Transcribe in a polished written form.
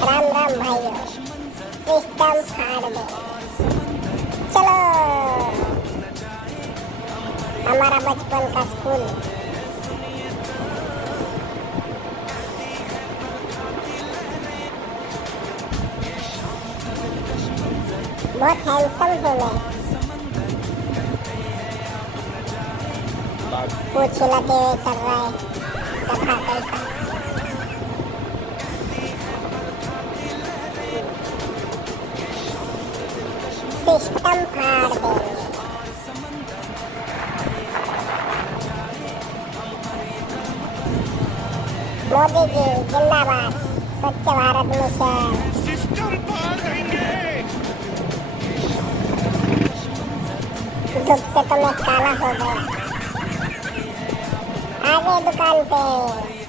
राम राम भाइयों, सिस्टम फाड़ दे। चलो हमारा बचपन का स्कूल। बहुत हैंडसम हूँ मैं। पूछ हिलाते हुए कर रहा है कथा कैसा। सिस्टम फाड़ देंगे। मोदी जी जिंदाबाद। स्वच्छ भारत मिशन। सिस्टम पार देंगे। धूप से तो मैं काला हो गया। आगे दुकान पे।